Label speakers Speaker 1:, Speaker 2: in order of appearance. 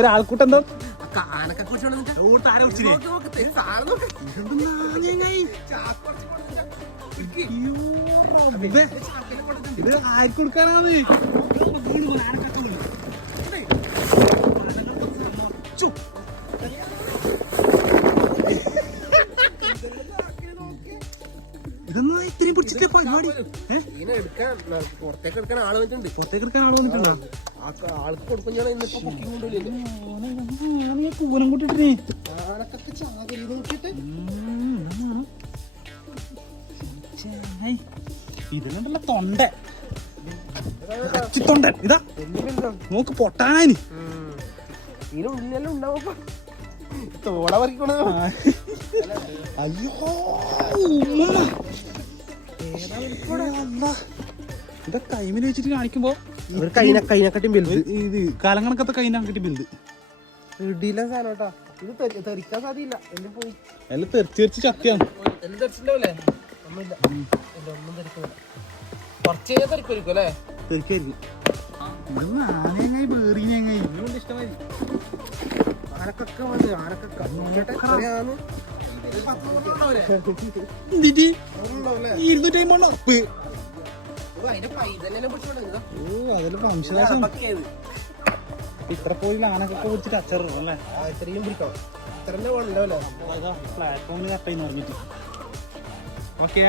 Speaker 1: ഒരു ആൾക്കൂട്ടം എന്തോ. ഇത് ആർക്ക് കൊടുക്കാനാണ്? ഇതൊന്നും ഇത്രയും പിടിച്ചിട്ടില്ല പരിപാടി
Speaker 2: പുറത്തേക്ക് എടുക്കാൻ ആൾ വന്നിട്ടുണ്ട്.
Speaker 1: പുറത്തേക്ക് എടുക്കാൻ ആൾ വന്നിട്ടുണ്ടോ?
Speaker 2: ആൾക്ക് കൊടുക്കും ഞാൻ ഇന്നിപ്പോ പൊക്കി കൊണ്ടുപോയില്ലേ
Speaker 1: കൂലം കൂട്ടിട്ടേ
Speaker 2: ആനക്കൊക്കെ ചാകരി നോക്കിയിട്ട്
Speaker 1: ഇതിലുണ്ടല്ലോ തൊണ്ട. തൊണ്ടൻ ഇതാ നോക്ക് പൊട്ടാനായി
Speaker 2: ഇതിനുള്ളിലെല്ലാം ഉണ്ടാവും തോട പറിക്കണോ
Speaker 1: അയ്യോ ഉമ്മ. അല്ലാ. ഇതാ കൈമിൽ വെച്ചിട്ട് കാണിക്കുമ്പോ
Speaker 2: കൈന കൈനക്കട്ടിയും വലുത്
Speaker 1: ഒരു ഇത് കാലങ്ങണക്കത്തെ കണക്കത്തെ കിട്ടി ബിൽഡ്
Speaker 2: ഇടിയില്ല സാധനം ഇത് തെറി- തെറിക്കാൻ സാധ്യയില്ല എല്ലാം പോയി.
Speaker 1: എല്ലാം തെറിച്ച് തെറിച്ച് ചക്കയാണ്
Speaker 2: എല്ലാം തെറിച്ചിട്ടുണ്ടാവില്ലേ ഒന്നുമില്ല. ഒന്നും തെറിക്കില്ല കുറച്ച് കഴിഞ്ഞാൽ തെറിക്കുമായിരിക്കും അല്ലേ?
Speaker 1: തെറിക്കായിരിക്കും ആനയങ്ങായി ബേറിയങ്ങായി ഇന്നുകൊണ്ട് ഇഷ്ടമായി.
Speaker 2: ആനക്കൊക്കെ വന്ന് ഒരു ഉണ്ടാവില്ലേ?
Speaker 1: ഇരുന്നൂറ്റി അമ്പത് ഇത്ര പോയി ആനക്കൊക്കെ പിടിച്ചിട്ട് അച്ചറും അല്ലേ?
Speaker 2: ഇത്രയും പിടിക്കാം ഇത്രന്നെ വേണല്ലോ
Speaker 1: പ്ലാറ്റ്ഫോമിൽ കട്ടായി പറഞ്ഞിട്ട്. ഓക്കേ